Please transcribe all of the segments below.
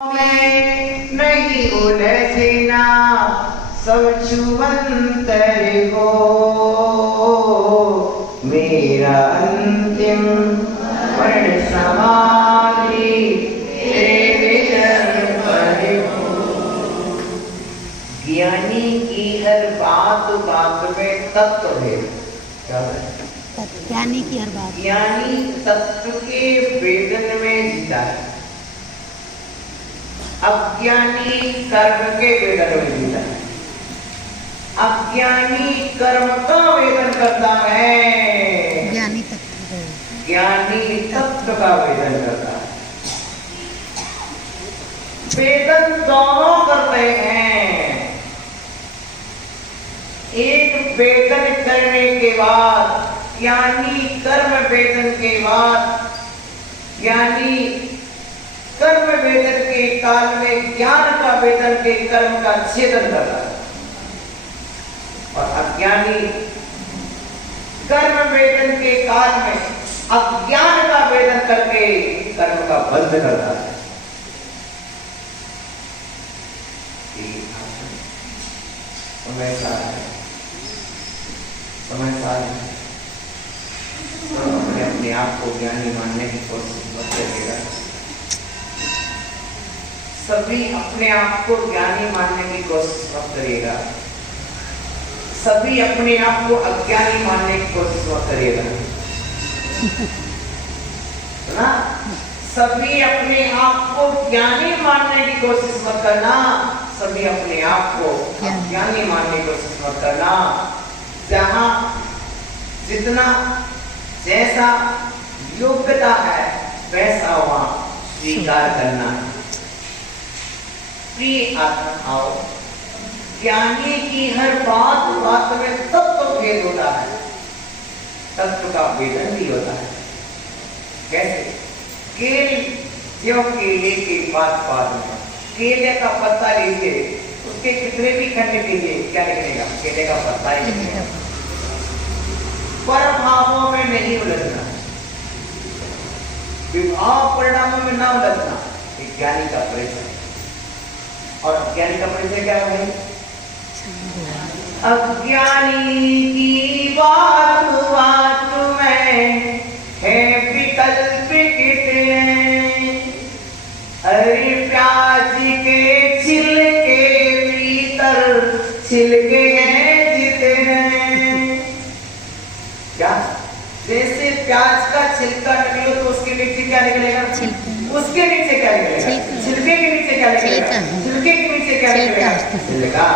में नहीं उलझना सब छुअंतर हो, मेरा अंतिम वर्ण समाधि तेरे चरण पर हो। ज्ञानी की हर बात बात में तत्व है। क्या है? ज्ञानी की हर बात, ज्ञानी तत्व के वेदन में जीता है, अज्ञानी कर्म के वेदन में जीता है। अज्ञानी कर्म का वेदन करता है, ज्ञानी तत्व, ज्ञानी तत्व का वेदन करता है। वेदन दोनों करते हैं। एक वेदन करने के बाद, ज्ञानी कर्म वेदन के बाद, ज्ञानी कर्म वेदन के काल में ज्ञान का वेदन के कर्म का छेदन करता है, और अज्ञानी कर्म वेदन के काल में अज्ञान का वेदन करके कर्म का बंध करता है। तो अपने आप को ज्ञानी मानने की कोशिश मत करिएगा। सभी अपने आप को ज्ञानी मानने की कोशिश मत करिएगा। सभी अपने आप को अज्ञानी मानने की कोशिश मत करिएगा ना। सभी अपने आप को ज्ञानी मानने की कोशिश मत करना, सभी अपने आप को अज्ञानी मानने की कोशिश मत करना। जहां जितना जैसा योग्यता है वैसा वहां स्वीकार करना है। प्रिय आत्मा आओ, ज्ञानी की हर बात बात में तत्व भेद होता है, तत्व का वेदन भी होता है। कैसे? जो केले के बात में केले का पत्ता लीजिए, उसके कितने भी खंड कीजिए, क्या निकलेगा? केले का पत्ता ही निकलेगा। पर भावों में नहीं उलझना, विभाव परिणामों में ना उलझना, ज्ञानी का परिचय। और अज्ञानी का परिचय क्या है? अज्ञानी की बात बात में है विकल्प कितने, अरे प्याज के छिलके भीतर छिलके हैं जितने। क्या? जैसे प्याज का छिलका निकलो तो उसके नीचे क्या निकलेगा? उसके नीचे क्या निकलेगा? छिलके के नीचे क्या निकलेगा? छिलके के नीचे क्या निकलेगा? छिलका।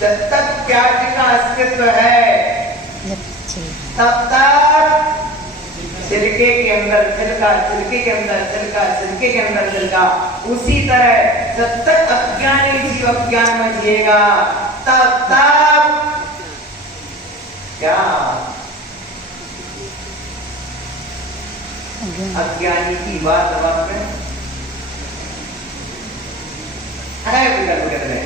जब तक प्याज का अस्तित्व है तब तक छिलके के अंदर छिलका, छिलके के अंदर छिलका, छिलके के अंदर छिलका। उसी तरह जब तक अज्ञानी जीव अज्ञान में जिएगा तब तक क्या? अज्ञानी की बात में है विकल्प कितने?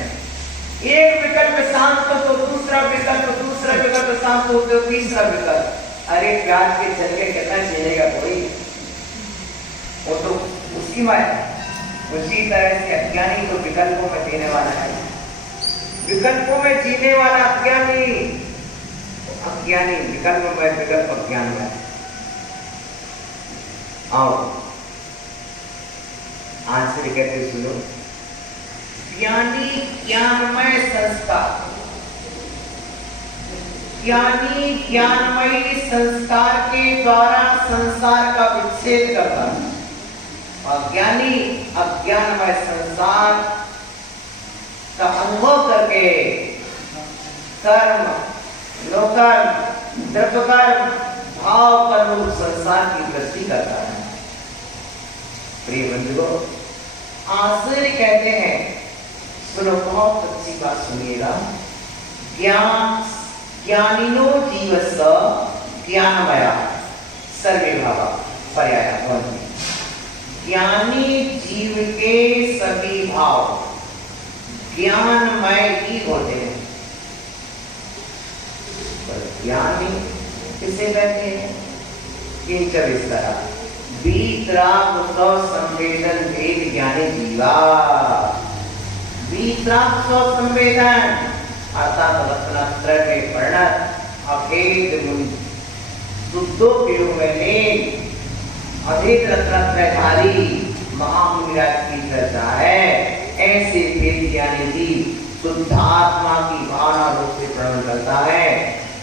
एक विकल्प शांत हो तो दूसरा विकल्प शांत हो तो तीसरा विकल्प। अरे प्याज के छिलके कितना झेलेगा कोई? वो तो उसकी माया। उसी तरह से अज्ञानी तो विकल्पों में जीने वाला है, विकल्पों में जीने वाला अज्ञानी, अज्ञानी विकल्प में, विकल्प अज्ञान में। आओ आंसर कहते सुनो। ज्ञानी ज्ञानमय संस्कार, ज्ञानी ज्ञानमयी संस्कार के द्वारा संसार का विच्छेद करता है, और ज्ञानी अज्ञानमय संसार का अनुभव करके कर्म, लोकर्म, द्रव्यकर्म, भाव कर्म संसार की वृद्धि करता है। प्रिय बंधुओं, आचार्य कहते हैं, सुनो बहुत अच्छी बात सुनिएगा। ज्ञानिनो जीवस्य ज्ञानमया सर्वे भावा पर्याया भवन्ति। ज्ञानी जीव के सभी भाव ज्ञानमय ही होते हैं। ज्ञानी किसे कहते हैं? किंच विस्तरा, वीतराग संवेदन भेद ज्ञानी जीवा वित्राक्षो संवेदन अर्थात रत्नत्रय में परिणत अभेद मुनि शुद्धो पीड़ों में लीन अभेद रत्नत्रयधारी महामुनिराज की चर्चा है। ऐसे वेद ज्ञानी जी शुद्धात्मा की भावना रूप से प्रणव करता है।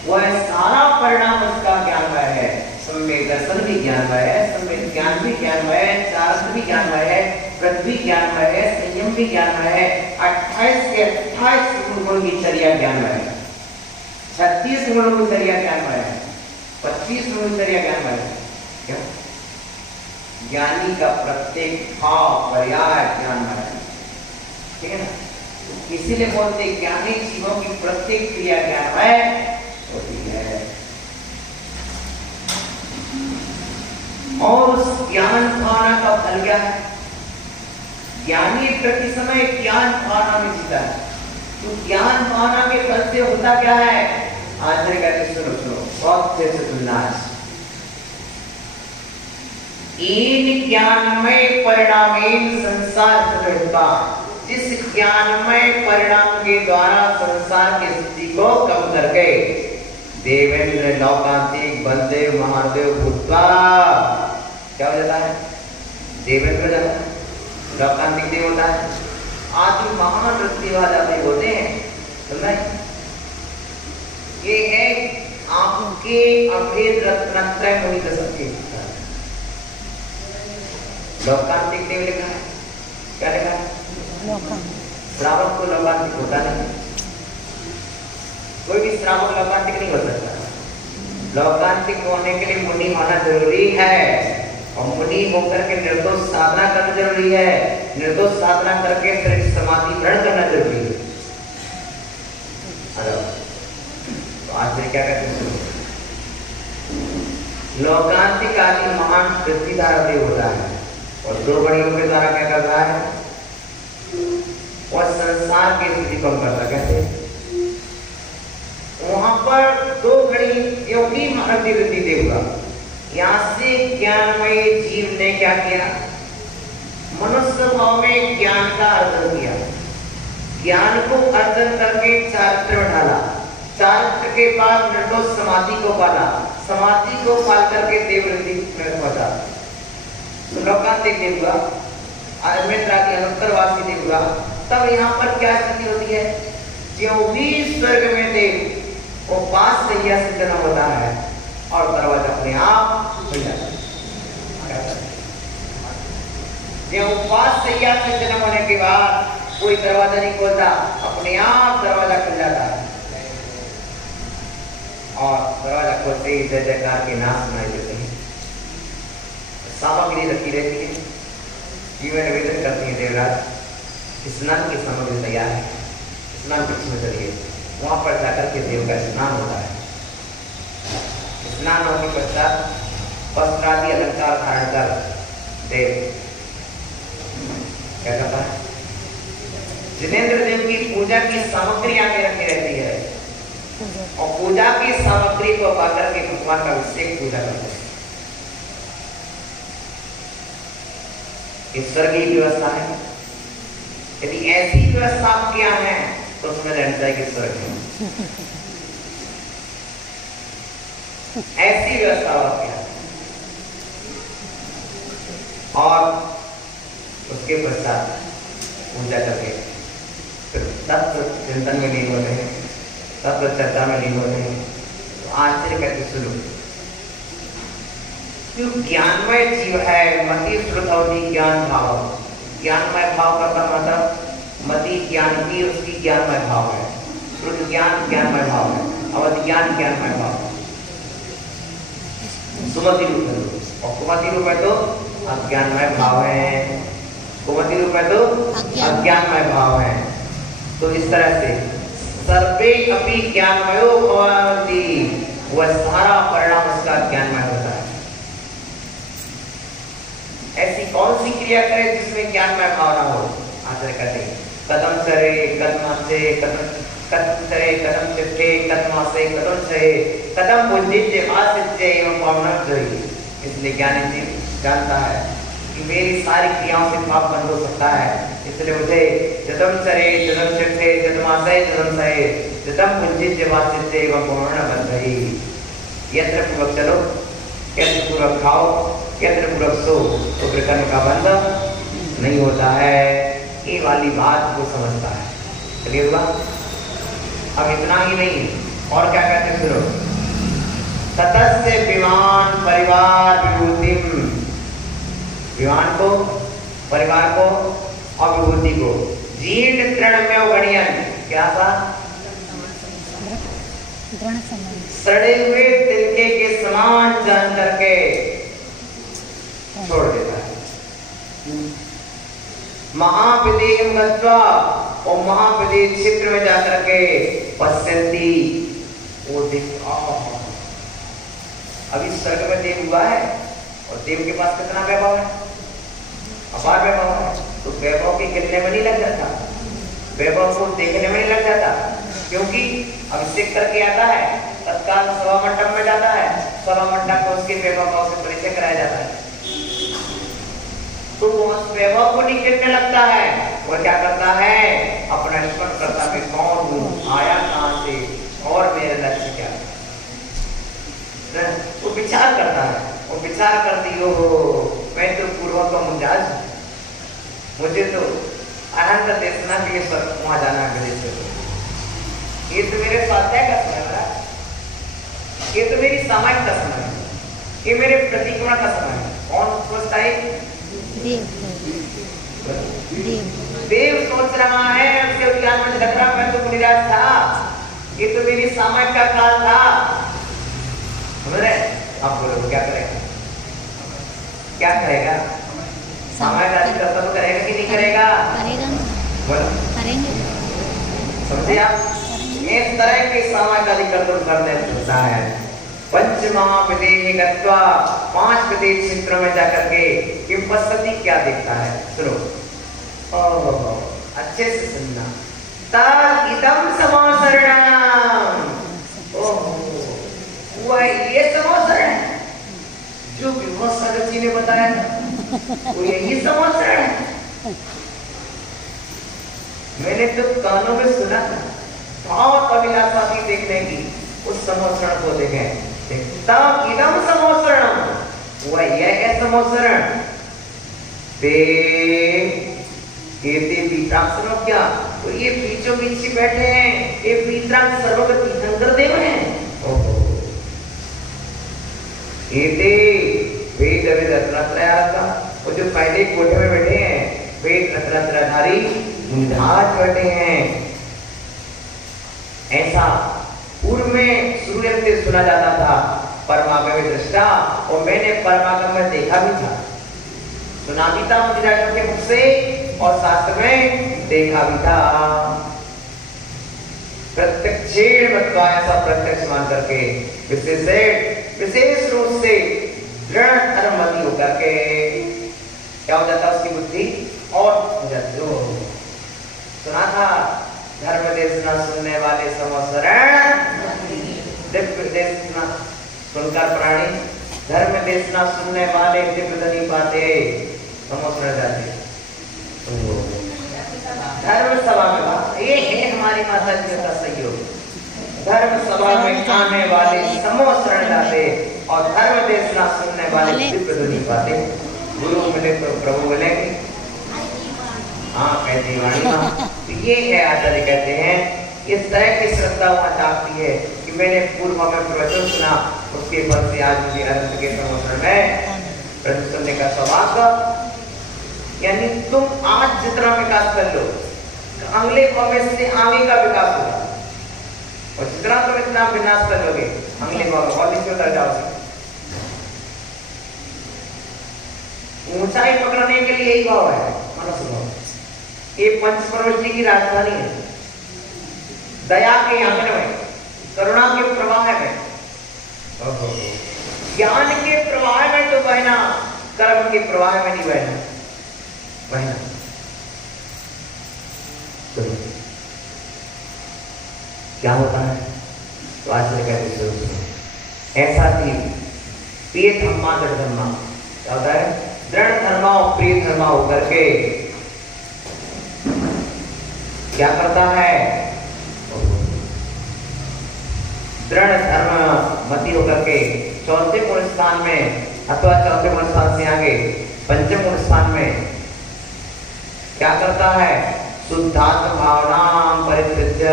वह सारा परिणाम उसका ज्ञानमय है। सम्यक दर्शन भी ज्ञानमय है, सम्यक ज्ञान भी ज्ञानमय है, शास्त्र भी ज्ञानमय है, पृथ्वी ज्ञानमय है, संयम भी ज्ञानमय है, 28 के 28 गुणों की चर्या ज्ञानमय है, 36 गुणों की चर्या ज्ञानमय है, 25 गुणों की चर्या ज्ञानमय है। क्यों? ज्ञानी का प्रत्येक भाव पर्याय ज्ञानमय है। ठीक है ना? तो इसीलिए बोलते ज्ञानी जीवों की प्रत्येक क्रिया ज्ञानमय होती है। और उस ज्ञान भावना का फल क्या है? ज्ञानी प्रति समय ज्ञान भावना में जीता है। तो ज्ञान भावना के फल से होता क्या है? आचार्य कहते सुनो सुनो बहुत अच्छे से सुनना है। इन ज्ञानमय परिणामेन संसार प्रवृत्ता, जिस ज्ञानमय परिणाम के द्वारा संसार की स्थिति को कम करके देवेंद्र लौकांतिक बलदेव महादेव भूतवा क्या हो जाता है? देवेंद्र जाता है, लौकांतिक देव होता है, आदि महान रत्तिवाद होते हैं। समझ? ये है आपके अभेद रत्नत्रय मुनि दशक के लौकांतिक देव लिखा है। क्या लिखा है? श्रावक को लौकांतिक होता नहीं, कोई भी श्रावक लौकांतिक नहीं हो सकता। लौकांतिक होने के लिए मुनि होना जरूरी है और मुनि होकर के निर्दोष साधना करना जरूरी है। निर्दोष साधना करके फिर समाधि ग्रहण करना जरूरी है। तो आज क्या कहते हैं? लौकांतिक आदि महान वृत्तिधारा देव होता है और दो बड़ियों के द्वारा क्या कर रहा है? और संसार की स्थिति कम करता। कैसे? वहां पर दो घड़ी योगी महारथी वृत्ति देगा। यहाँ से ज्ञानमय जीव ने क्या किया? मनुष्य भाव में ज्ञान का अर्जन किया। ज्ञान को अर्जन करके चारित्र में ढाला, चारित्र के बाद निर्दोष समाधि को पाला, समाधि को पाल करके देववृत्ति में पहुंचा। लौकांतिक देवगा आदि अनुत्तरवासी देवगा। तब यहाँ पर क्या स्थिति होती है? जो भी स्वर्ग में थे वो पास सैया से जन्म होता है और दरवाजा अपने आप खुल जाता है। जो पास सैया से जन्म होने के बाद कोई दरवाजा नहीं खोलता, अपने आप दरवाजा खुल जाता है और दरवाजा खोलते ही जय जयकार के नाम सुनाई देते हैं। सामग्री रखी रहती है, जीवन निवेदन करती है देवराज। स्नान की सामग्री तैयार है, स्नान कक्ष में चलिए, वहां पर जाकर के देव का स्नान होता है। स्नान होने के पश्चात वस्त्र आदि अलंकार धारण कर देव क्या करता है? जिनेंद्र देव की पूजा की सामग्री आगे रखी रहती है और पूजा की सामग्री को पाकर के भगवान का अभिषेक पूजा करते हैं। ईश्वर की व्यवस्था है। यदि ऐसी व्यवस्था आपके यहाँ है तो उसमें रहना चाहिए स्वर्ग में। ऐसी व्यवस्था आपके यहाँ और उसके पश्चात पूजा करके फिर तत्व चिंतन में लीन होते हैं, तत्व चर्चा में लीन होते हैं। तो आश्चर्य करके सुनो, जो ज्ञानमय जीव है मति श्रुतवती ज्ञान भाव। ज्ञानमय भाव का मतलब मति ज्ञान की उसकी ज्ञानमय भाव है, श्रुत ज्ञान ज्ञानमय भाव है, अवधि ज्ञान ज्ञानमय भाव है। सुमति रूप है और कुमति रूप है तो अज्ञानमय भाव है, कुमति रूप है तो अज्ञानमय भाव है। तो इस तरह से सर्वे अपि ज्ञानमयो भवन्ति, वह सारा परिणाम उसका ज्ञानमय होता है। ऐसी कौन सी क्रिया करे जिसमें ज्ञानमय भावना हो? आचार्य कहते हैं कदम चरे कदम से कदम चरे कदम चित्ते कदम से कदम चरे कदम बुद्धि से आसित एवं पावना चाहिए। इसलिए ज्ञानी जी जानता है कि मेरी सारी क्रियाओं से पाप बंद हो सकता है, इसलिए मुझे जदम सरे जदम चट्टे जदमाशय जदम सहे जदम पुंजित जवासित एवं पूर्ण बंधई। यत्र पूर्वक चलो, यत्र पूर्वक खाओ, यत्र पूर्वक सो, तो प्रकर्म का बंध नहीं होता है। ये वाली बात को समझता है। चलिए हुआ। अब इतना ही नहीं, और क्या कहते सुनो। ततस्य विमान परिवार विभूतिम, विमान को, परिवार को और विभूति को जीर्ण तृण में गणियन, क्या था? सड़े हुए तिनके के समान जान करके छोड़ देता है। महाविदेह गत्वा, और महाविदेह क्षेत्र में जाकर के पश्यन्ति, वो देख। अभी स्वर्ग में देव हुआ है और देव के पास कितना वैभव है, अपार वैभव है, तो वैभव के गिरने में नहीं लग जाता, वैभव को देखने में नहीं लग जाता, क्योंकि अभिषेक करके आता है, तत्काल सभा मंडप में जाता है, सभा मंडप में उसके वैभव से परिचय कराया जाता है, तो वो उस वैभव को नहीं गिरने लगता है। वो क्या करता है? अपना स्मरण करता है, कौन हूँ, आया कहां से, और मेरा लक्ष्य क्या है। वो विचार करता है, वो विचार करती हो मैं तो पूर्व का मुंजाज, मुझे तो अनंत देशना के लिए वहां जाना है। ये तो मेरे स्वाध्याय का समय है, ये तो मेरी सामाजिक का समय है, ये मेरे प्रतिक्रमण का समय है। कौन सोचता है? देव सोच रहा है, उसके उद्यान में लग मैं तो मुनिराज था, ये तो मेरी सामाजिक का काल था। समझ रहे? आप बोलो क्या करेगा, क्या करेगा? सामाजिक आदि कर्तव्य करेगा कि नहीं करेगा? बोलो करेंगे। समझे आप? इस तरह के सामाजिक आदि कर्तव्य करने होता है। पंच महाविदेह गत्वा, 5 विदेह क्षेत्रों में जाकर के किम पश्यति, क्या देखता है? सुनो, अच्छे से सुनना। तद इदम समासरणम, वह ये समासरण है जो विभव सागर जी ने बताया था, वो यही समासरण है। मैंने तो कानों में सुना था, बहुत अभिलाषा थी देखने की, उस समासरण को देखें। तब इदम समासरणम, वह यह है समासरण। ये बीत्राक्षरों क्या, तो ये बीचों बीच बैठे हैं, ये बीत्राक्ष सर्वगति शंकरदेव हैं। वेद रत्नत्रयार्था, वो जो पहले कोठे में बैठे हैं, वेद रत्नत्रधारी मुनिराज बैठे हैं। ऐसा पूर्व में सूर्य से सुना जाता था परमागम दृष्टा, और मैंने परमागम में देखा भी था, सुना भी था मुनिराजों के मुख से, और शास्त्र में देखा भी था। प्रत्यक्षेण मत्वा, ऐसा प्रत्यक्ष मान करके विशेष रूप से दृढ़ धर्ममती होकर के क्या हो जाता उसकी बुद्धि और हो जाती हो। सुना था धर्म देशना सुनने वाले समासरण, दिव्य देशना सुनकर प्राणी, धर्म देशना सुनने वाले दिव्य धनी पाते समासरण जाते। धर्म सभा में, ये है हमारी माता जी का सहयोग, धर्म सभा में आने वाले समासरण जाते और धर्म देशना सुनने वाले दिव्य धनी पाते। गुरु मिले तो प्रभु मिलेंगे। हाँ कहती वाणी माँ, ये है आचार्य कहते हैं, इस तरह की श्रद्धा वहां चाहती है कि मैंने पूर्व में प्रवचन सुना, उसके फल से आज मुझे अनंत के संवत्सर में प्रवचन सुनने का सौभाग्य। यानी तुम आज जितना विकास कर लो, अगले भविष्य से आगे का विकास होगा, और जितना तुम इतना विनाश कर लोगे, अगले भविष्य और नीचे उतर जाओगे। ऊंचाई पकड़ने के लिए यही भाव है, मनुष्य भाव। ये पंच प्रवृत्ति की राजधानी है, दया के आंगन में, करुणा के प्रवाह में, ज्ञान के प्रवाह में तो बहना, कर्म के प्रवाह में नहीं बहना। तो क्या होता है? तो आज मैं कहते हैं ऐसा थी पेट धम्मा, क्या होता है? दृढ़ धर्मा प्रिय धर्मा होकर के क्या करता है? दृढ़ धर्म मती होकर के चौथे गुण स्थान में अथवा चौथे गुण स्थान से आगे पंचम गुण स्थान में क्या करता है? शुद्धात्मा भावना परित्यज्य,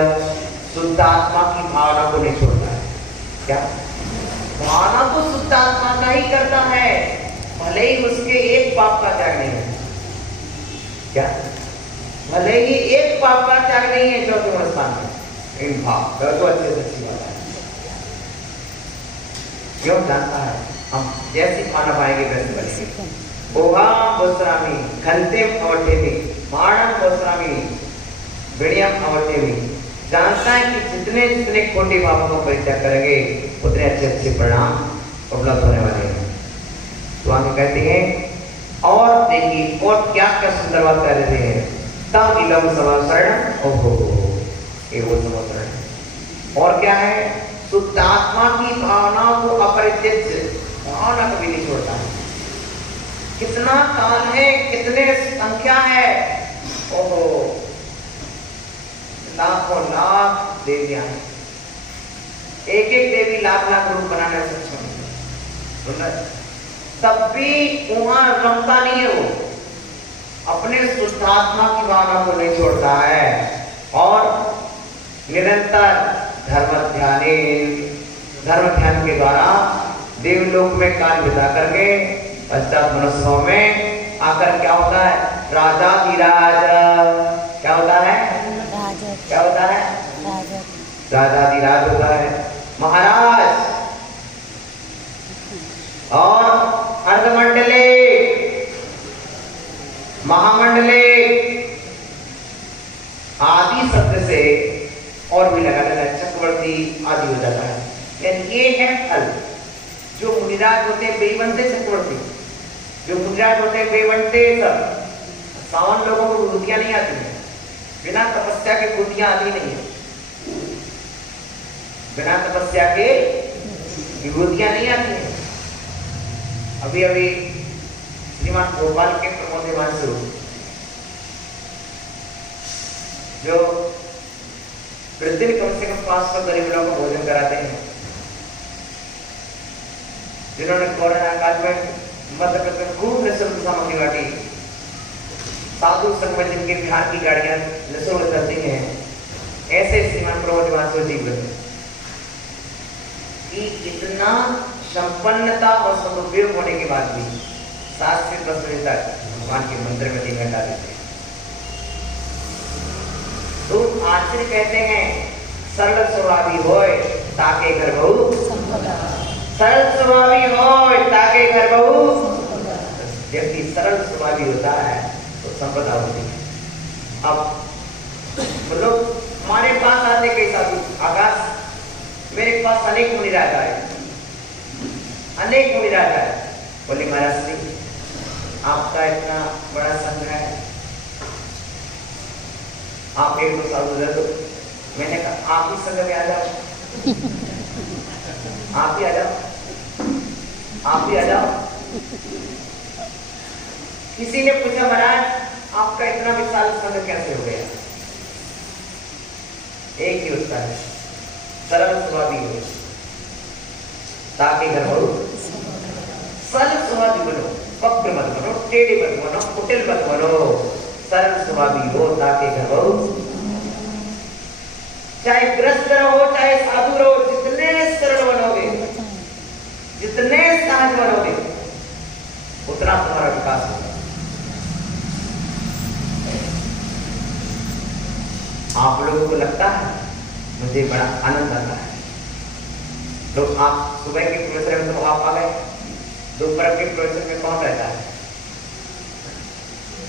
शुद्धात्मा की भावना को नहीं छोड़ता है। क्या भावना तो शुद्धात्मा का ही करता है, भले ही उसके एक पाप का त्याग नहीं है। क्या भले ही एक पाप का त्याग नहीं है चौथे गुण स्थान में, इन भाव तो अच्छे से अच्छी बात है। क्यों जानता है? हम जैसी खाना पाएंगे वैसे बनेंगे। बोहा बोसरामी घंटे अवठेमी माणम बोसरामी विड़ियम अवठेमी, जानता है कि जितने जितने खोटे पापों को परित्याग करेंगे उतने अच्छे अच्छे परिणाम उपलब्ध होने वाले हैं। तो आगे कहते हैं और देखिए और क्या क्या सुंदर बात कर रहे हैं। तब इलम समाशरण ओहो ये वो समाशरण और क्या है? शुद्ध आत्मा की भावना को अपरित्यज्य, भावना कभी नहीं छोड़ता है। कितना काल है, कितने संख्या है, ओहो लाखों लाख देवियां हैं, एक एक देवी लाख लाख रूप बनाने में सक्षम है, तब भी वहां रमता नहीं है। वो अपने शुद्धात्मा की भावना को नहीं छोड़ता है और निरंतर धर्म ध्यान के द्वारा देवलोक में काल बिता करके पश्चात मनुष्यों में आकर क्या होता है? राजाधिराज। क्या होता है? क्या होता है? राजाधिराज होता है, महाराज। और अर्धमंडले महामंडले आदि शब्द से और भी लगा देता है, चक्रवर्ती आदि हो जाता है। यानी ये है फल। जो मुनिराज होते हैं बेबंते चक्रवर्ती, जो मुनिराज होते हैं बेबंते सब, सावन लोगों को विभूतियां नहीं आती है, बिना तपस्या के विभूतियां आती नहीं है, बिना तपस्या के विभूतियां नहीं आती है। अभी अभी श्रीमान भोपाल के प्रमोद हिमांशु जो प्रतिदिन कम से कम 500 गरीबों को भोजन कराते हैं, जिन्होंने कोरोना काल में मध्य प्रदेश में खूब निःशुल्क सामग्री बांटी, साधु संघ में जिनके बिहार की गाड़ियां निःशुल्क चलती हैं, ऐसे श्रीमान प्रमोद हिमांशु जी कि इतना संपन्नता और सदुपयोग होने के बाद भी 7 से 10 बजे तक भगवान के मंदिर में 3 घंटा देते हैं। तो आचार्य कहते हैं सरल स्वभावी होय ताके घर बहु, सरल स्वभावी होय ताके घर बहु। व्यक्ति सरल स्वभावी होता है तो संपदा होती है। अब मतलब हमारे पास आते कई साधु, आकाश मेरे पास अनेक मुनिराज आए, अनेक मुनिराज आए, बोले महाराज जी आपका इतना बड़ा संघ है, आप एक दो साधु दे दो। मैंने कहा आप ही संघ में आ जाओ, आप ही आ जाओ, आप ही आ जाओ। किसी ने पूछा महाराज आपका इतना विशाल संघ कैसे हो गया? एक ही उत्तर है, सरल स्वभावी हो ताकि घर बहु, सरल स्वभावी बनो, वक्र मत बनो, टेढ़े मत बनो, कुटिल मत बनो, सरल स्वभावी हो ताकि घर बहु। चाहे ग्रस्त रहो चाहे साधु रहो, जितने सरल बनोगे, जितने सहज बनोगे, उतना तुम्हारा विकास होगा। आप लोगों को लगता है मुझे बड़ा आनंद आता है, तो आप सुबह के प्रवचन में तो आप आ गए, दोपहर के प्रवचन में कौन रहता है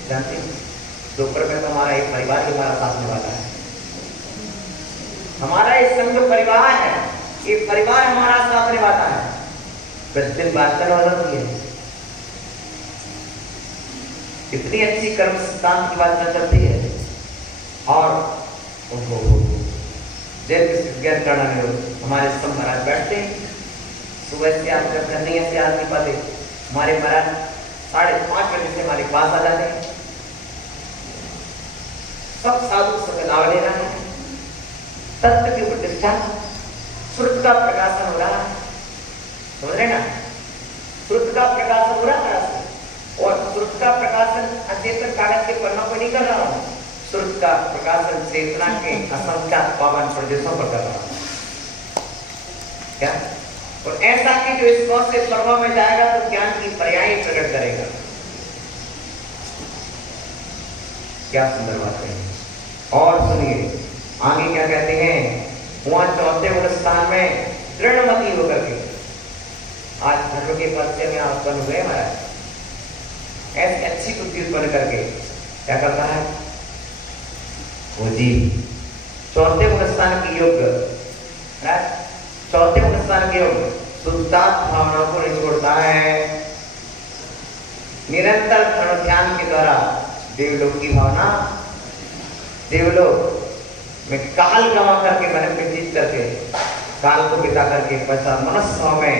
जानते हैं? दोपहर में तो हमारा एक परिवार ही हमारा साथ में वाला है, हमारा एक संघ परिवार है, ये परिवार हमारा साथ निभाता है। प्रतिदिन बात करने वाला होती है, कितनी अच्छी कर्म सिद्धांत की बात चलती है। और ज्ञान करना हमारे सब महाराज बैठते हैं, सुबह से आप जब नहीं ऐसे आ नहीं पाते, हमारे महाराज 5:30 बजे से हमारे पास आ जाते हैं। सब साधु संग लाभ ले रहा है, तत्व की प्रतिष्ठा, श्रुत का प्रकाशन हो रहा है, समझ रहे ना? श्रुत का प्रकाशन हो रहा है और श्रुत का प्रकाशन अचेतन कागज के पन्नों पर नहीं कर रहा हूं, श्रुत का प्रकाशन चेतना के असंख्य पावन प्रदेशों पर कर रहा हूं। क्या? और ऐसा कि जो इस कौश से प्रभाव में जाएगा तो ज्ञान की पर्याय प्रकट करेगा। क्या सुंदर बात है। और सुनिए आगे क्या कहते हैं, वहां 4 स्थान में दृढ़मती होकर के आज धर्म के परिचय में उत्पन्न हुए महाराज, ऐसी अच्छी बुद्धि उत्पन्न करके क्या करता है वो जी 4 स्थान की योग, 4 स्थान के योग शुद्धात्म भावनाओं को नहीं छोड़ता है, निरंतर धर्म ध्यान के द्वारा देवलोक की भावना, देवलोक में काल गवा करके मन में जीत करके काल को बिता करके पैसा मनुष्य में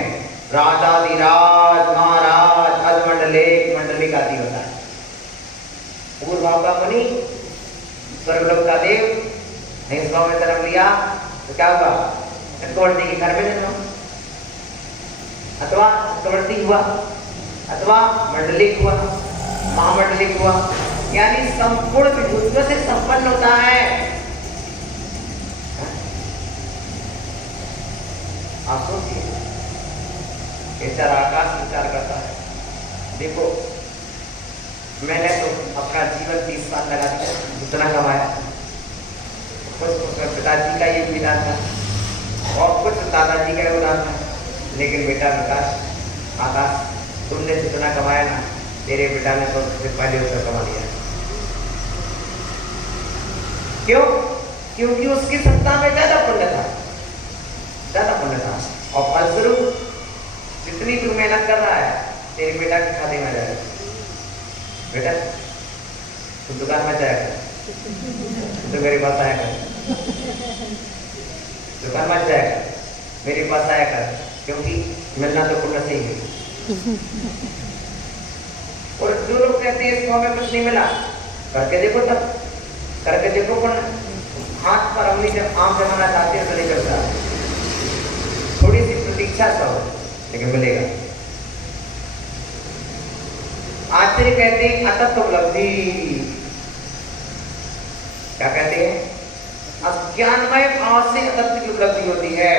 राजाधिराज महाराज अधमंडलेक मंडलिकाधि होता है। पूर्व भाव का मुनि स्वर्गलोक का देव नहीं इस भाव में जन्म लिया तो क्या हुआ, चक्रवर्ती के घर में जन्म, अथवा चक्रवर्ती हुआ, अथवा मंडलिक हुआ, महामंडलिक हुआ, यानी संपूर्ण विभूतियों से संपन्न होता है। आप सोचिए, बेचारा आकाश विचार करता है। देखो मैंने तो अपना जीवन 30 साल लगा दिया, उतना कमाया, कुछ पिताजी का ये विधान था और कुछ दादाजी का योगदान था, लेकिन बेटा विकास आकाश तुमने जितना कमाया ना, तेरे बेटा ने तो पहले उत्तर कमा लिया। क्यों? क्योंकि उसकी सत्ता में ज्यादा पुण्य था, ज्यादा पुण्य था, और फलस्वरूप जितनी तू मेहनत कर रहा है तेरे बेटा के खाते में जाएगा। बेटा तू दुकान में जाएगा तो मेरे पास आया कर, दुकान में जाएगा मेरे पास आया कर, क्योंकि मिलना तो पुण्य से ही है। और जो लोग कहते हैं इस फॉर्म में कुछ नहीं मिला, करके देखो, तब करके देखो, पर हाथ पर अपनी जब आम जमाना चाहते हैं तो नहीं करता, थोड़ी सी प्रतीक्षा करो लेकिन मिलेगा। आचार्य कहते हैं अतत्व उपलब्धि, क्या कहते हैं, अज्ञानमय भाव से अतत्व की उपलब्धि होती है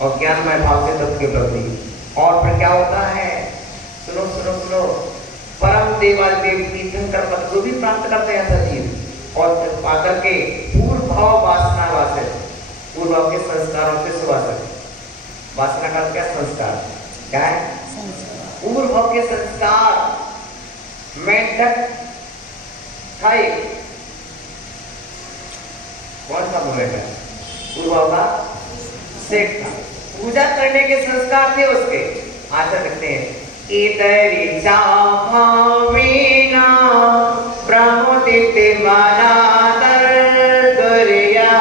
और ज्ञानमय भाव से तत्व की उपलब्धि। और फिर क्या होता है, सुनो सुनो सुनो, परम देवाल देव तीर्थंकर पद को भी प्राप्त करते हैं सजीव, और पाकर के पूर्व भाव वासना वासित, पूर्व भाव के संस्कारों से सुवासित, वासना का क्या संस्कार, क्या है, पूर्व भाव के संस्कार में तक था। कौन सा मूवमेंट है? पूर्व भाव का सेठ था, पूजा करने के संस्कार थे उसके। आचार्य लिखते हैं इतरी भावेना प्रमुदिते मनादर दुर्या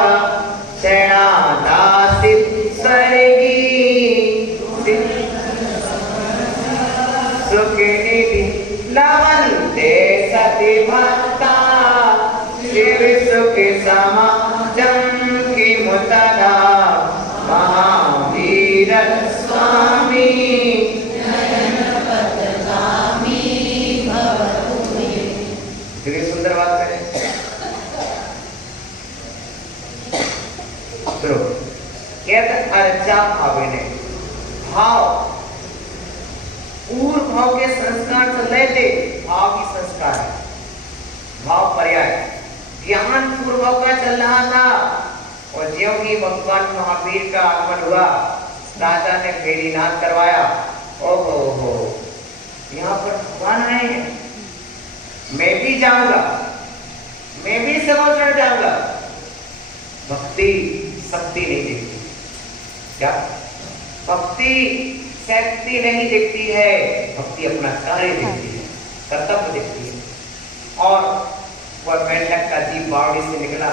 क्षणादासि स्वर्गी सुखनिधि लवन्ते सति भक्ता शिव सुख समाजं किमुतदा महावीर स्वामी सुंदर बात है। अर्चा भावे भाव, पूर्व भाव के संस्कार से लेते भाव की संस्कार है, भाव पर्याय, ज्ञान पूर्व भाव का चल रहा था, और ज्यों ही भगवान महावीर का आगमन हुआ, राजा ने फेरी नाद करवाया। ओहो हो, यहाँ पर भगवान आए हैं, मैं भी जाऊंगा, मैं भी समुद्र जाऊंगा। भक्ति शक्ति नहीं देखती, क्या भक्ति शक्ति नहीं देखती है, भक्ति अपना कार्य देखती है, कर्तव्य देखती है। और वह मेंढक का जीव बावड़ी से निकला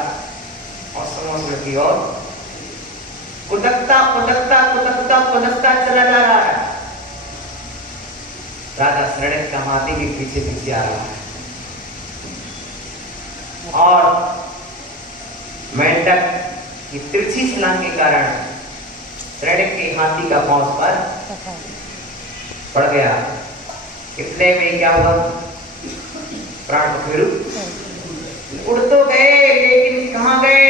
और समुद्र की ओर कुदकता कुदकता कुदकता कुदकता चला जा रहा है। राजा शरणक का हाथी भी पीछे पीछे आ रहा है और मेंढक की तिरछी छलांग के कारण शरणक के हाथी का पांव पर पड़ गया। इतने में क्या हुआ? प्राण पखेरु उड़ तो गए, लेकिन कहाँ गए?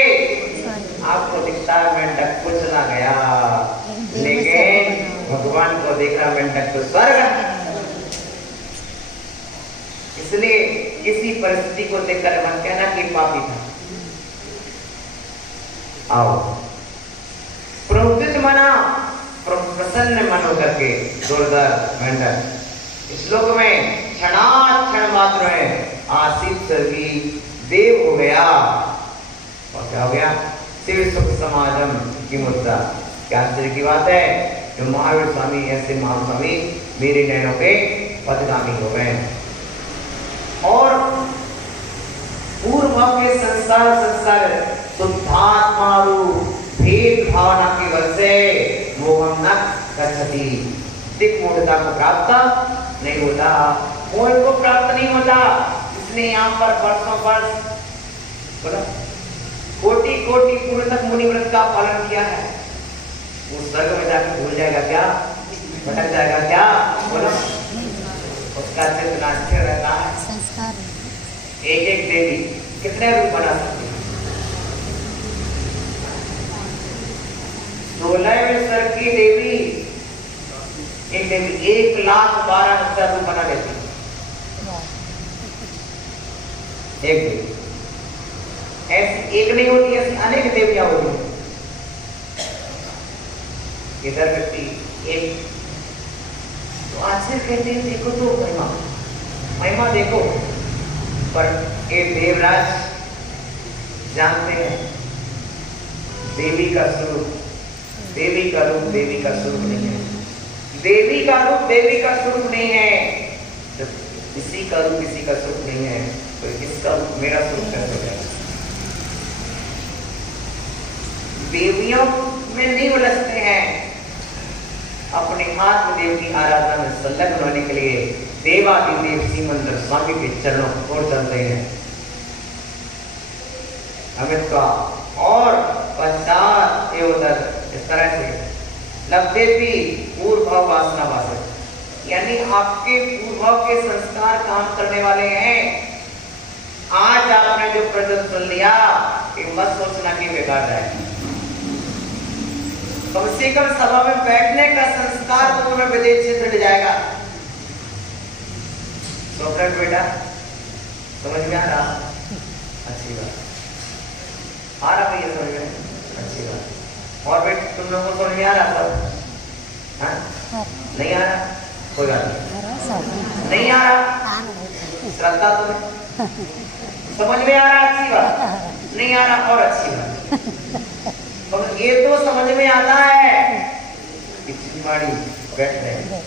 आपको दिखता है मेंढक को चला गया, लेकिन भगवान को देख रहा मेंढक तो स्वर्ग। इसलिए किसी परिस्थिति को देखकर मन कहना कि पापी था। आओ प्रवृत्त मना, प्रसन्न मन होकर के जोरदार मेंढक इस लोक में क्षण मात्र में आसित स्वर्गीय देव हो गया। और क्या हो गया? शिव सुख समाजम की मुद्दा। क्या आश्चर्य की बात है, जो महावीर स्वामी ऐसे महास्वामी मेरे नयनों के पदगामी हो गए। और पूर्व के संसार शुद्धात्मा भेद भावना की वजह से मोहम न गच्छति, दिक मूढ़ता को प्राप्त नहीं होता, मोह को प्राप्त नहीं होता। इसलिए यहाँ पर वर्षों वर्ष बोला कोटि कोटि पूर्व तक मुनि व्रत का पालन किया है, वो स्वर्ग में जाकर भूल जाएगा क्या? भटक जाएगा क्या? बोलो उसका चित्त स्थिर रहता है। संस्कार एक एक देवी कितने रूप बना सकती है? 16वें स्वर की देवी, एक देवी 1,12,000 रूप बना लेती है। एक देवी ऐसी एक नहीं होती, ऐसी अनेक देवियां होती हैं। इधर व्यक्ति एक तो आश्चर्य कहते हैं, देखो तो महिमा देखो। पर ये देवराज जानते हैं देवी का स्वरूप, देवी का रूप देवी का स्वरूप नहीं है, देवी का रूप देवी का स्वरूप नहीं है। जब किसी का रूप किसी का स्वरूप नहीं है तो किसका रूप मेरा स्वरूप कैसे हो जाएगा? देवियों में नहीं उलझते हैं, अपने हाथ में देव की आराधना में संलग्न होने के लिए देवादिदेव श्रीमंदिर स्वामी के चरणों को छोड़ चलते हैं। अमित का और पश्चात एवं इस तरह से लब्धे भी पूर्व वासना वासक, यानी आपके पूर्व के संस्कार काम करने वाले हैं। आज आपने जो प्रजन सुन लिया कि मत सोचना कि बेकार जाएगा। कम से कम सभा में बैठने का संस्कार तो तुम्हें विदेश से मिल जाएगा। तो फ्रेंड बेटा समझ में आ रहा? अच्छी बात आ रहा भैया, समझ में अच्छी बात। और बेटा तुम लोगों को समझ में आ रहा सब? हाँ नहीं आ रहा? कोई बात नहीं, नहीं आ रहा श्रद्धा तुम्हें समझ में आ रहा, अच्छी बात। नहीं आ रहा और अच्छी बात। और ये तो समझ में आता है कि चिंगाड़ी बैठ रहे,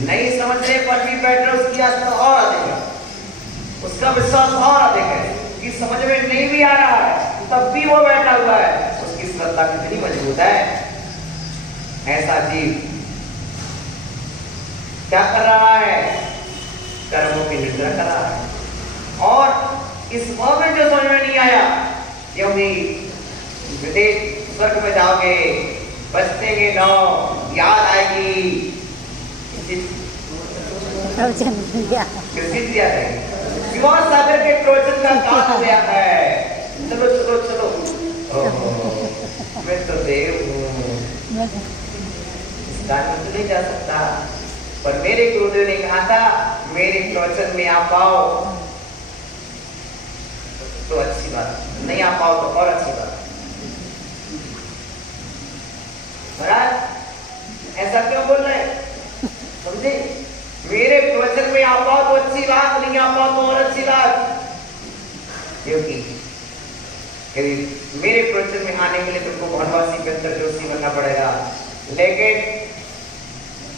नहीं समझने पर भी बैठ रहे, उसकी आस्था और अधिक है, उसका विश्वास और अधिक है। कि समझ में नहीं भी आ रहा है तब भी वो बैठा हुआ है, उसकी श्रद्धा कितनी मजबूत है। ऐसा जीव क्या कर रहा है? कर्मों की निद्रा कर रहा है। और इस भाव में जो समझ में नहीं आया, क्योंकि विदेश स्वर्ग में जाओगे, बचतेंगे नौ, याद आएगी किसकी याद आएगी? विवाह सागर के प्रवचन का काल हो गया है। चलो चलो चलो, मैं तो देव हूँ, इस काल में तो नहीं जा सकता, पर मेरे गुरुदेव ने कहा था मेरे प्रवचन में आ पाओ तो अच्छी बात, नहीं आ पाओ तो और अच्छी बात। महाराज ऐसा क्यों बोल रहे हैं? समझे? मेरे प्रवचन में आ पाओ तो अच्छी बात, नहीं आ पाओ तो और अच्छी बात। क्योंकि यदि मेरे प्रवचन में आने के लिए तुमको वनवासी बेहतर जोशी बनना पड़ेगा, लेकिन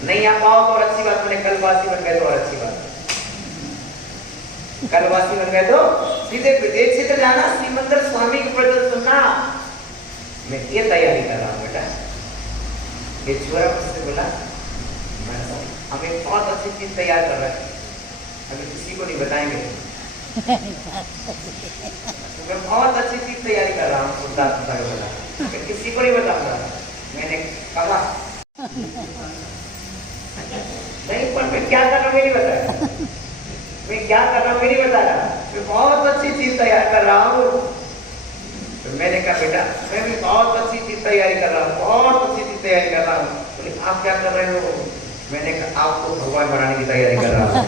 नहीं आ पाओ तो और अच्छी बात, मैंने कलवासी बन गए तो और अच्छी बात। कलवासी बन गए तो सीधे विदेश से जाना, श्रीमंदिर स्वामी के प्रवचन सुनना। मैं ये तैयारी कर रहा हूँ बेटा। ये छोरा मुझसे बोला, हम एक बहुत अच्छी चीज तैयार कर रहे हैं, अभी किसी को नहीं बताएंगे। तो मैं बहुत अच्छी चीज तैयारी कर रहा हूँ, मैं किसी को नहीं बताऊंगा। मैंने कहा नहीं, पर मैं क्या कर रहा हूँ नहीं बताया, मैं क्या कर रहा हूँ नहीं बता रहा, मैं बहुत अच्छी चीज तैयार कर रहा हूँ। तो मैंने कहा बेटा मैं भी बहुत अच्छी चीज तैयारी कर रहा हूँ, बहुत अच्छी चीज तैयारी कर रहा हूँ। बोले आप क्या कर रहे हो? मैंने कहा आपको भगवान बनाने की तैयारी कर रहा हूँ।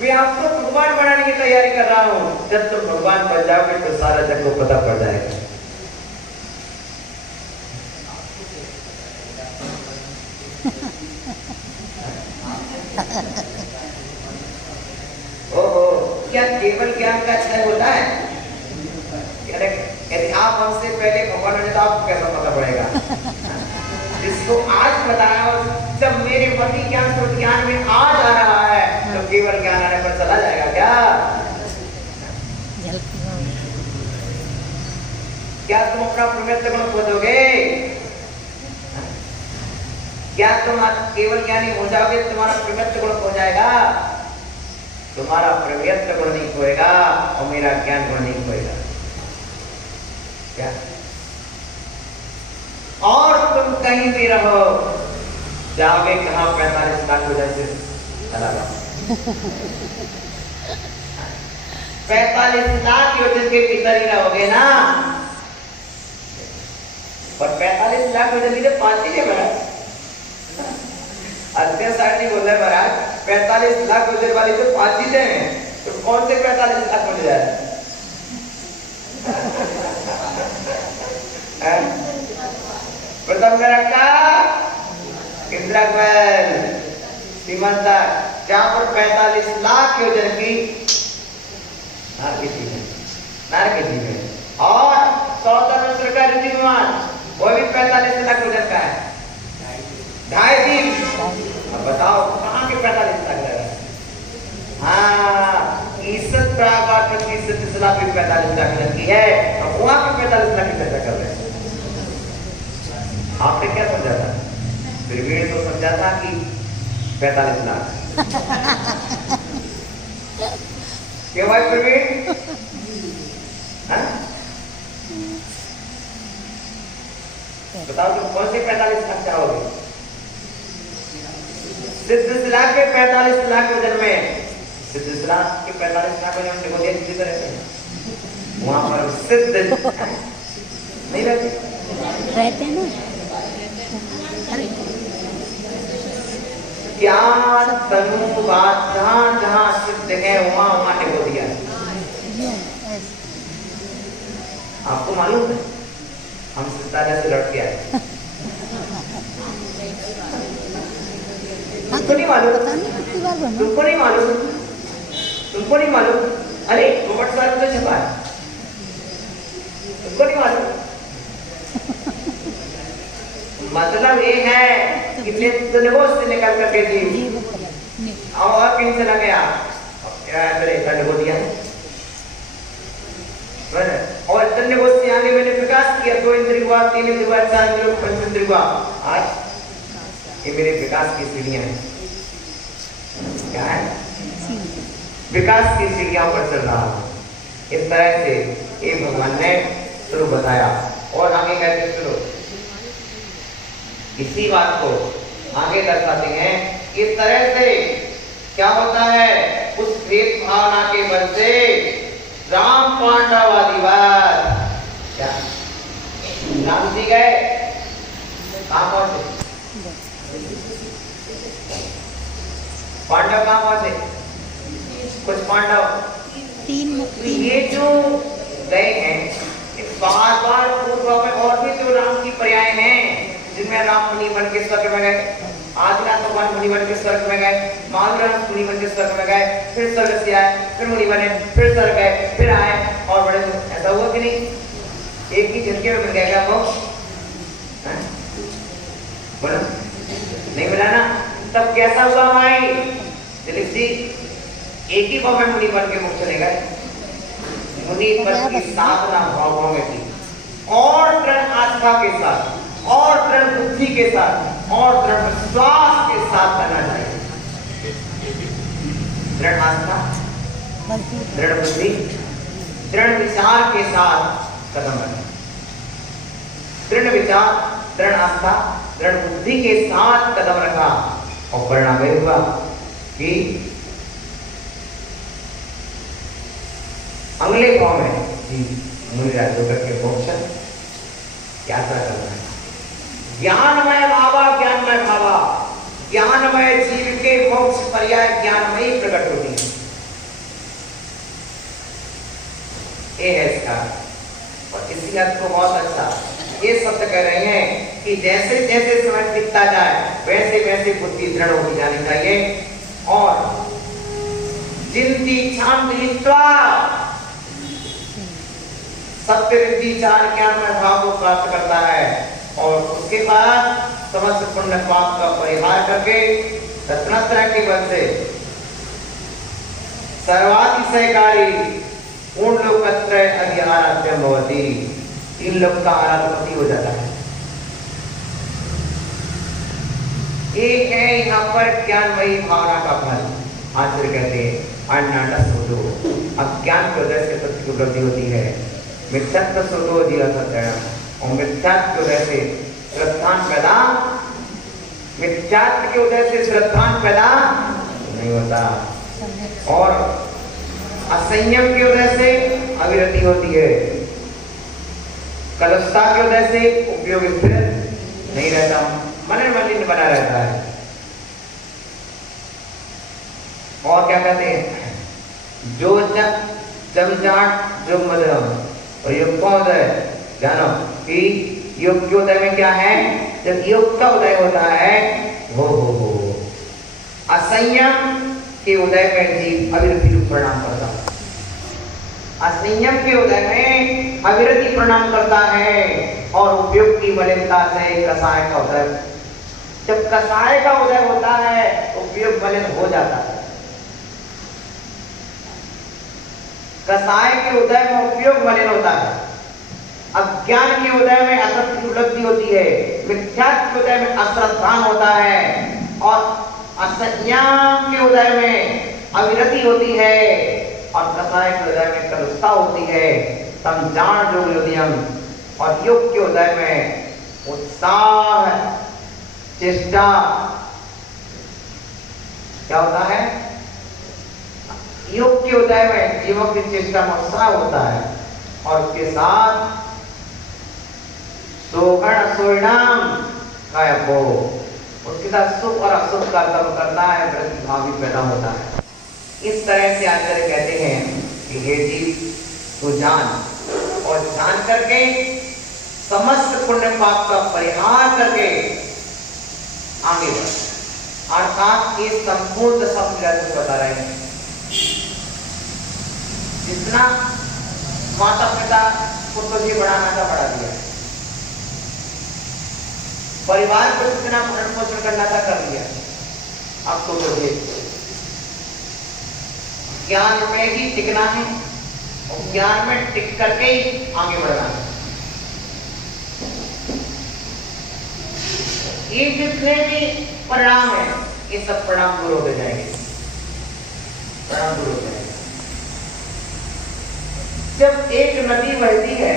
मैं आपको भगवान बनाने की तैयारी कर रहा हूँ, जब तुम भगवान बन जाओगे तो सारा जग को पता पड़ जाएगा। ओहो, क्या केवल ज्ञान का क्षय होता है? यदि आप हमसे पहले भगवान बने तो आपको कैसा पता पड़ेगा? जिसको आज बताया और जब मेरे मति ज्ञान स्रोत ज्ञान में आ जा रहा है तो केवल ज्ञान आने पर चला जाएगा क्या? क्या तुम अपना प्रमित गुण खोजोगे? क्या तुम केवल ज्ञानी हो जाओगे तुम्हारा प्रमित गुण खो जाएगा? तुम्हारा प्रमित गुण नहीं खोएगा और मेरा ज्ञान गुण नहीं खोएगा। क्या? और तुम कहीं भी रहो, जाओगे कहां? 45 लाख वजह से चला जाओ। 45 लाख योजन के भीतर ही रहोगे ना। और 45 लाख योजन के 5 ही है अध्यक्ष साहब जी बोल रहे महाराज 45 लाख गुजर वाली तो 5 चीजें हैं, तो कौन से 45 लाख मिल जाए? प्रथम मेरा का इंदिरा गोयल सीमंता जहां पर 45 लाख योजन की नारकेटी में और 14 का ऋषि विमान वो भी 45 लाख योजन का है। 2.5 दिन बताओ कहाँ के 45 लाख लगा? हाँ, ईसत प्रागार प्रतिशत इस्लाम भी 45 लाख की है और वहां पे 45 लाख की चर्चा कर रहे हैं। आपने क्या समझा था? त्रिवेणी तो समझा था कि 45 लाख। क्यों भाई प्रवीण? बताओ तुम कौन से 45 लाख चाहोगे? सिद्ध लाख के 45 लाख वजन में, सिद्ध लाख के 45 लाख वजन में बोलिए किसी तरह से वहां पर सिद्ध नहीं रहते ना। ज्ञान तनु बात जहां जहां सिद्ध है वहां वहां ने बोल दिया। आपको मालूम है हम सिद्धालय से लौट के आए, तुमको नहीं मालूम? तुमको नहीं मालूम? तुमको नहीं मालूम? अरे रोबोट साहब तो छपा है, तुमको नहीं मालूम? मतलब ये है कि तंदुरुस्त से निकल करके जी और कहीं चला गया ठंड हो दिया और तंदुरुस्त से आगे मैंने विकास किया। 2 इंद्रिय हुआ, 3 इंद्रिय हुआ, 4 इंद्रिय हुआ, 5 इंद्रिय हुआ। आज ये मेरे विकास की सीढ़ियां हैं। क्या है? विकास की सीढ़ियां पर चल रहा हूं। इस तरह से ये भगवान ने शुरू बताया और आगे कहते शुरू इसी बात को आगे दर्शाते हैं। इस तरह से क्या होता है? उस भेद भावना के बल से राम पांडवादिवाद, क्या राम जी गए कहां पहुंचे? पांडव कहां पहुंचे? कुछ पांडव 3 ये जो गए हैं बार बार पूर्व में और भी जो राम की पर्याय हैं जिनमें राम मुनि बन के स्वर्ग में गए, आदिनाथ भगवान मुनि बन के स्वर्ग में गए, महावीर मुनि बन के स्वर्ग में गए, फिर स्वर्ग से आए, फिर मुनि बने, फिर स्वर्ग गए, फिर आए और बड़े। ऐसा हुआ कि नहीं? एक ही झटके में मिल गया क्या वो? बोलो नहीं मिला ना? तब कैसा हुआ भाई दिलीप जी? एक ही भाव में मुनि बन के मुक्त चले गए। मुनि पद की साधना भावों में थी और दृढ़ आस्था के साथ और दृढ़ बुद्धि के साथ और दृढ़ विश्वास के साथ करना चाहिए। दृढ़ आस्था, दृढ़ बुद्धि, दृढ़ विचार के साथ कदम रखें। दृढ़ विचार, दृढ़ आस्था, दृढ़ बुद्धि के साथ कदम रखा और परिणाम यह हुआ कि अगले भाव में मुनिराज होकर के मोक्ष यात्रा कर रहे हैं। ज्ञानमय भावा, ज्ञानमय भावा, ज्ञानमय जीव के मोक्ष पर्याय ज्ञानमयी प्रकट होती है। ये है इसका और इसी अर्थ को बहुत अच्छा ये शब्द कह रहे हैं कि जैसे जैसे समय बीतता जाए वैसे वैसे बुद्धि दृढ़ होती जानी चाहिए और जिंदी छांदीत्वा सत्य रिद्धि चार ज्ञानमय भाव को प्राप्त करता है और उसके बाद समस्त पुण्य पाप का परिहार करके रत्नत्रय के बल से सर्वातिशयकारी पूर्ण लोकत्रय अधिआराध्यम भवति, तीन लोक का आराधपति हो जाता है। एक है यहाँ पर ज्ञानमयी भावना का फल। आचार्य कहते हैं अन्नाटा सोदो, अज्ञान की वजह से सत्य की उपलब्धि होती है। मिथ्यात्व सोदो दिया सत्य और मिथ्यात्व की वजह से श्रद्धान पैदा, मिथ्यात्व की वजह से श्रद्धान पैदा नहीं होता और असंयम की वजह से अविरति होती है। कलुषता की वजह से उपयोग स्थिर नहीं रहता, मलिन बना रहता है। और क्या कहते हैं जो जमजाट जो मदरम और युक्तोदय जानो कि युक्तोदय में क्या है, जब योग का उदय होता है हो असंयम के उदय में जीव अविरति प्रणाम करता है। असंयम के उदय में अविरति प्रणाम करता है और उपयोग की मलिनता से कसाय का उदय, जब कसाय का उदय होता है उपयोग मलिन हो जाता है। कसाय के उदय में उपयोग मलिन होता है, अज्ञान के उदय में असत्य की उपलब्धि होती है, मिथ्यात्व के उदय में अश्रद्धान होता है और असंयम के उदय में अविरति होती है और कसाय के उदय में कलुषता होती है। समझान जो योनियम और योग के उदय में उत्साह चेष्टा क्या होता है, योग के उदय में जीवों की चेष्टा में उत्साह होता है और उसके साथ सोगण सोइणाम कायपो, उसके साथ सुख और अशुभ का कर्म करता है, वृद्धि भाव भी पैदा होता है। इस तरह से आचार्य कहते हैं कि हे जीव तू जान और जान करके समस्त पुण्य पाप का परिहार करके आगे बढ़, अर्थात ये संपूर्ण दशा बता रहे हैं। जितना माता पिता को तुझे बढ़ाना था बढ़ा दिया, परिवार को जितना भरण पोषण करना था कर दिया, अब तो तुझे ज्ञान में ही टिकना है और ज्ञान में टिक करके ही आगे बढ़ना है। ये जितने भी परिणाम है ये सब परिणाम दूर होते जाएंगे, परिणाम दूर हो जाएंगे। जब एक नदी बहती है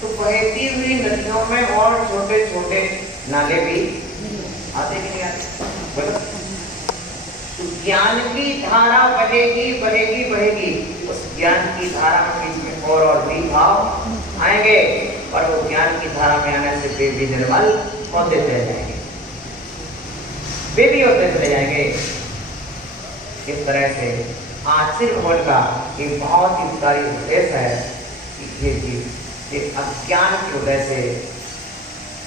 तो बहती हुई नदियों में और छोटे छोटे नाले भी आते कि नहीं आते, बोलो। तो ज्ञान की धारा बहेगी बहेगी बहेगी, उस ज्ञान की धारा के बीच में और भी भाव आएंगे और वो ज्ञान की धारा में आने से वे भी निर्मल होते चले जाएंगे, वे भी होते चले जाएंगे। इस तरह से आखिर भगवान का एक बहुत ही सारी उपदेश है कि ये जीव एक अज्ञान की वजह से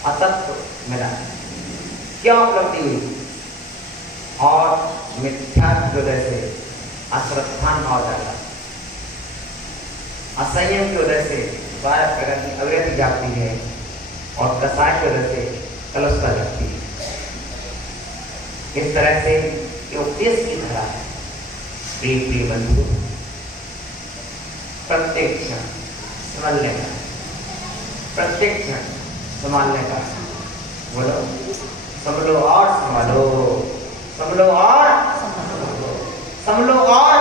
असत्य मिला, क्या उपलब्धि हुई और मिथ्यात्व की वजह से अश्रद्धान भाव जाता, असंयम की वजह से भारत प्रगति की अविरति जाती है और कसाय की वजह से कलुषता जाती है। इस तरह से ये उपदेश की धारा है। प्रिय बंधु, प्रत्येक क्षण संभालने का, प्रत्येक क्षण संभालने का बोलो, संभलो और संभालो, संभलो और संभलो और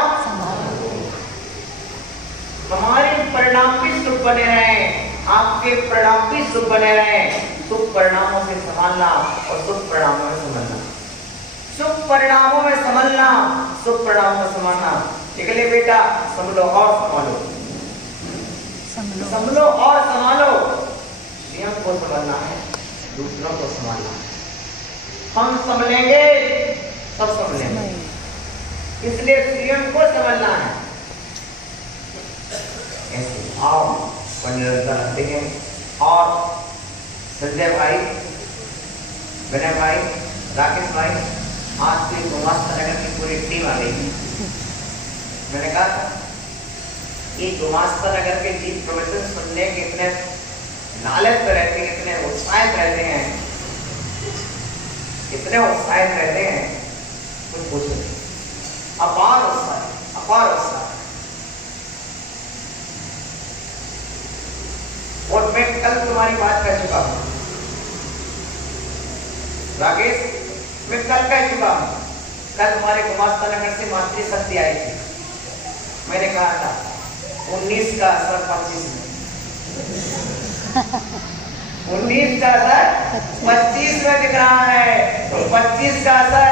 हमारे परिणाम भी शुभ बने रहें, आपके परिणाम भी शुभ बने रहें। शुभ परिणामों से संभालना और शुभ परिणामों में संभलना, शुभ परिणामों में संभलना, शुभ परिणामों में संभालना। निकले बेटा, संभलो और संभालो, संभलो और संभालो। स्वयं को संभालना है, दूसरों को संभालना है। हम संभलेंगे सब संभलेंगे, इसलिए स्वयं को संभालना है। ऐसे भाव पर निरंतर रहते हैं। और संजय भाई, विनय भाई, राकेश भाई, आज तो गुमास्ता नगर की पूरी टीम आ गई। मैंने कहा ये गुमास्ता नगर के जीत प्रवचन सुनने के इतने लालच पे रहते हैं, इतने उत्साहित रहते हैं, इतने उत्साहित रहते हैं, कुछ पूछो। अपार उत्साह, अपार उत्साह। और मैं कल तुम्हारी बात कह चुका हूं राकेश, मैं कल कह चुका हूं। कल तुम्हारे गुमास्ता नगर से मातृशक्ति आई थी। मैंने कहा था 19 का असर 25 में, 19 का असर 25 में दिख रहा है, तो 25 का असर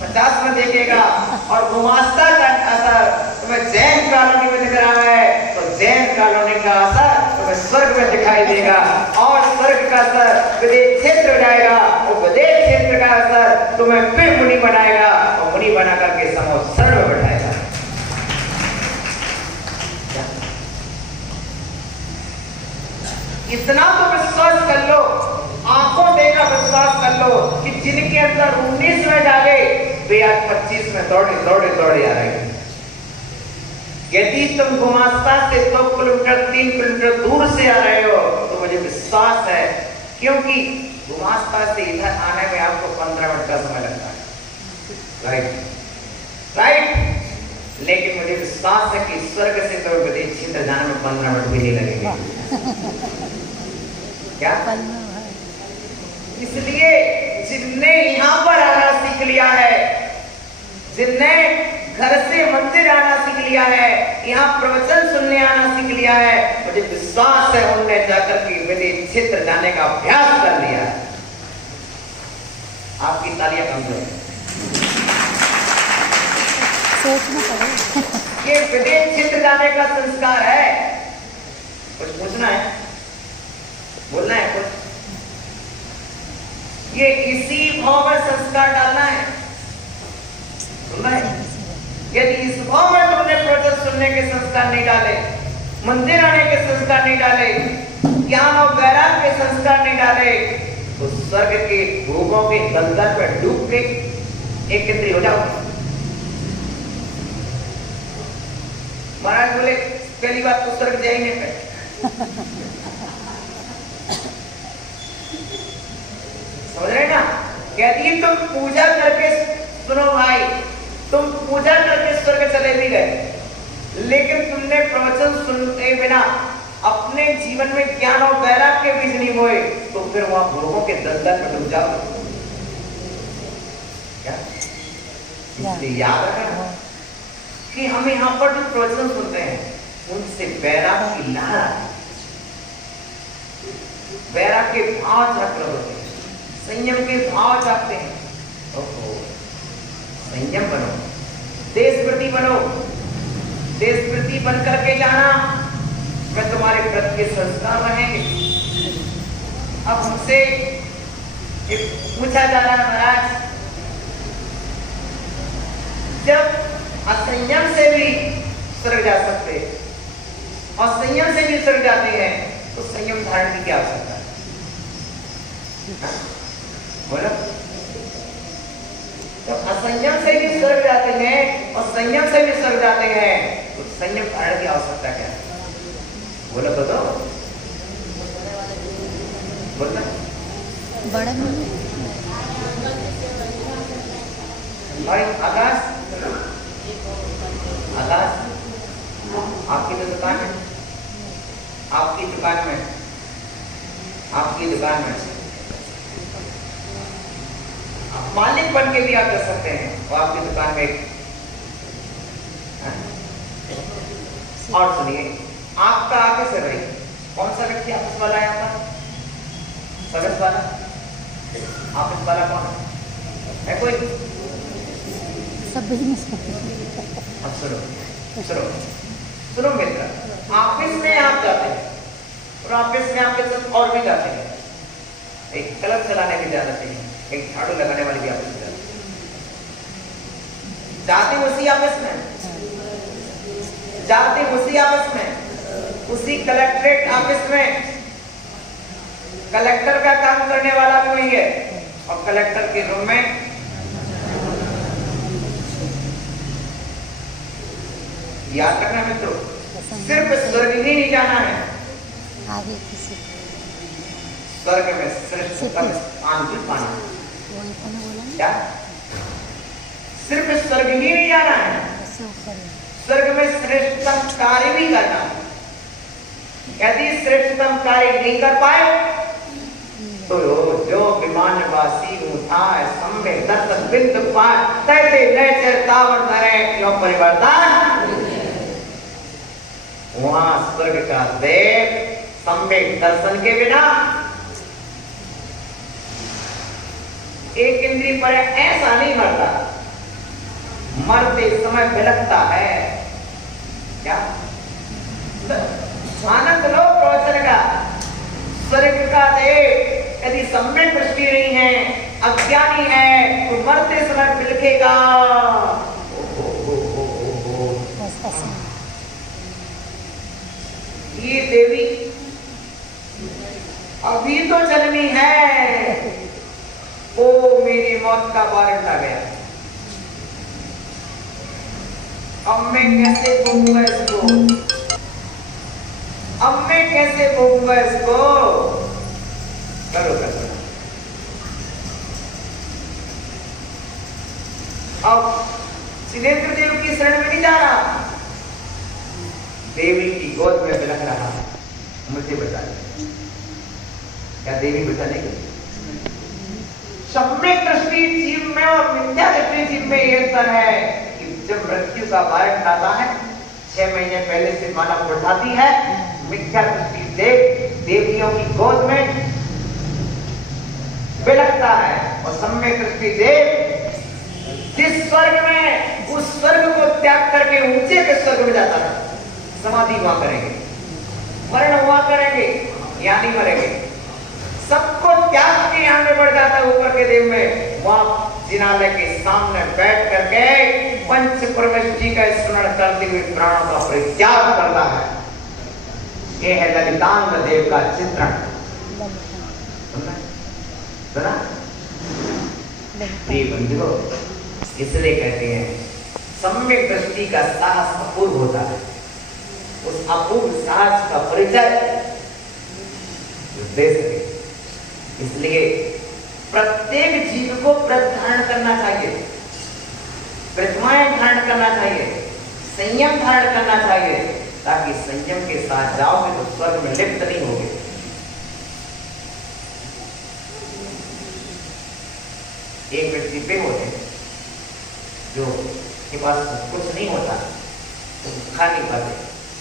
50 में देखेगा। और गुमास्ता का असर तुम्हें जैन कॉलोनी में दिख रहा है, तो जैन कॉलोनी का असर तुम्हें स्वर्ग में दिखाई देगा। और स्वर्ग का असर विदेश क्षेत्र में जाएगा, और विदेश क्षेत्र का असर तुम्हें फिर मुनि बनाएगा, और मुनि बना करके समोत्सर में बैठाएगा। इतना तो विश्वास कर लो, आंखों देखा विश्वास कर लो कि जिनके अंदर 19 में डाले वे आज 25 में दौड़े दौड़े दौड़े आ रहे हैं। यदि तुम गुमास्ता से 2 किलोमीटर 3 किलोमीटर दूर से आ रहे हो तो मुझे विश्वास है, क्योंकि गुमास्ता से इधर आने में आपको 15 मिनट का समय लगता है, राइट राइट। लेकिन मुझे विश्वास है कि स्वर्ग से तो विदेश क्षेत्र जाने में 15 मिनट भी नहीं लगेंगे। क्या? इसलिए जिनने यहाँ पर आना सीख लिया है, जिनने घर से मंदिर आना सीख लिया है, यहाँ प्रवचन सुनने आना सीख लिया है, मुझे विश्वास है उनने जाकर के विदेश क्षेत्र जाने का अभ्यास कर लिया है। आपकी तालियां कमजोर है। ये विदेश क्षेत्र जाने का संस्कार है। कुछ पूछना है, बोलना है कुछ? ये इसी भाव में संस्कार डालना है, सुनना है। यदि इस भाव में तुमने प्रवचन सुनने के संस्कार नहीं डाले, मंदिर आने के संस्कार नहीं डाले, ज्ञान और वैराग्य के संस्कार नहीं डाले, तो स्वर्ग के भोगों के दलदल पर डूब के एक केंद्रीय हो जाओगे। महाराज बोले पहली बात तो स्वर्ग जाएंगे समझ रहे ना? यदि तुम पूजा करके, सुनो भाई, तुम पूजा करके स्वर्ग चले भी गए, लेकिन तुमने प्रवचन सुनते बिना अपने जीवन में ज्ञान और वैराग्य के बीज नहीं बोए, तो फिर वहां भोगों के दलदल में डूब जाओ। क्या? इसलिए याद रखना कि हम यहाँ पर जो प्रवचन सुनते हैं उनसे वैराग्य की लहर आती है, वैराग्य के भाव जागृत होते हैं, संयम के भाव जागते हैं। संयम बनो, देशप्रति बनो, देशप्रति बन करके जाना, मैं तुम्हारे प्रति के संस्कार रहेंगे। अब हमसे पूछा जा रहा है महाराज, जब असंयम से भी स्वर्ग जा सकते और संयम से भी स्वर्ग जाते हैं, तो संयम धारण की क्या आवश्यकता है? बोलो। तो असंयम से भी स्वर्ग जाते हैं और संयम से भी स्वर्ग जाते हैं, तो संयम धारण की आवश्यकता क्या है? बोलो तो दो। बोलना बड़ा भाई। आकाश, आकाश, आपकी तो दुकान है, आपकी दुकान में, आपकी दुकान में बन के भी आप कर सकते हैं। वो आपकी दुकान में और सुनिए, आपका आगे से भाई कौन सा व्यक्ति ऑफिस वाला है आपका? सदस्य वाला ऑफिस वाला कौन है कोई? सब बिजनेस करते हैं। अब सुनो सुनो सुनो मित्र, ऑफिस में आप जाते हैं और ऑफिस में आपके साथ और भी जाते हैं। एक कलम चलाने भी जाते हैं, एक झाड़ू लगाने वाली भी ऑफिस में जाते उसी ऑफिस में, जाते उसी ऑफिस में, उसी कलेक्ट्रेट ऑफिस में कलेक्टर का काम करने वाला भी वही है और कलेक्टर के रूम में याद रखना मित्रों, सिर्फ स्वर्ग ही नहीं जाना है। आगे किसी स्वर्ग में श्रेष्ठतम स्थान भी पाना है। वही कौन बोला ना? क्या सिर्फ स्वर्ग ही नहीं जाना है, उससे ऊपर है। स्वर्ग में श्रेष्ठतम कार्य भी करना है। यदि श्रेष्ठतम कार्य नहीं कर पाए तो जो विमानवासी उठा संबे दत्त बिंदु पार तैते नैचर तावर धरे यो परिवर्तन। वहां स्वर्ग का देव संवेग दर्शन के बिना एक इंद्रिय पर ऐसा नहीं मरता, मरते समय बिलखता है। क्या आनंद लो प्रवचन का। स्वर्ग का देव यदि सम्यक दृष्टि नहीं है, अज्ञानी है, तो मरते समय बिलखेगा। ये देवी अभी तो जन्मी है, ओ मेरी मौत का वारंट आ गया, अब मैं कैसे भोगूंगा इसको, अब मैं कैसे भोगूंगा इसको। करो करो। अब सिनेन्द्र देव की शरण में नहीं जा रहा, देवी की गोद में बिलख रहा, मुझे बचा ले। क्या देवी बचा लेगी? सम्यक दृष्टि जीव में और मिथ्या दृष्टि जीव में यह अंतर है कि जब मृत्यु का वारंट आता है 6 महीने पहले से मानव उठाती है, मिथ्या दृष्टि देव देवियों की गोद में बिलखता है और सम्यक दृष्टि देव जिस स्वर्ग में उस स्वर्ग को त्याग करके ऊंचे के स्वर्ग में जाता है, समाधि हुआ करेंगे, मरण हुआ करेंगे, या नहीं मरेंगे, सबको त्याग के यहाँ में बढ़ जाता है ऊपर के देव में। वहां जिनालय के सामने बैठ करके पंच परमेश्वर का स्मरण करते हुए प्राणों का परित्याग करता है। ये है ललितांग देव का चित्रण। सुना बंधुओं, इसलिए कहते हैं सम्यक दृष्टि का साहस अपूर्व होता है। उस अपूर्व साहस का परिचय दे सके, इसलिए प्रत्येक जीव को व्रत धारण करना चाहिए, प्रतिमाएं धारण करना चाहिए, संयम धारण करना चाहिए, ताकि संयम के साथ जाओगे तो स्वर्ग में लिप्त नहीं होगे। एक व्यक्ति पे होते हैं जो के पास कुछ नहीं होता तो खा नहीं पाते,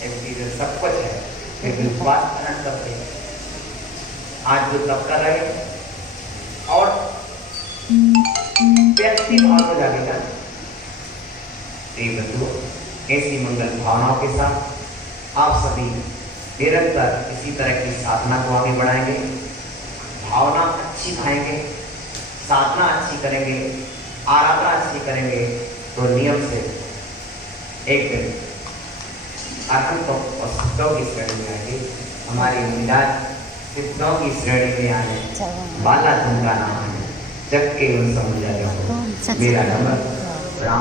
एक व्यक्ति सब कुछ है फिर भी उपवास धारण करते हैं। आज जो तप कर रहे हैं और व्यक्ति भाव में जागेगा, ऐसी मंगल भावनाओं के साथ आप सभी निरंतर इसी तरह की साधना को आगे बढ़ाएंगे, भावना अच्छी खाएंगे, साधना अच्छी करेंगे, आराधना अच्छी करेंगे, तो नियम से एक दिन अरहंत और सिद्धों की श्रेणी में आएंगे। हमारी मिलाद सिद्धों की श्रेणी में आने वाला तुमका नाम है, जग के उन समझ मेरा नंबर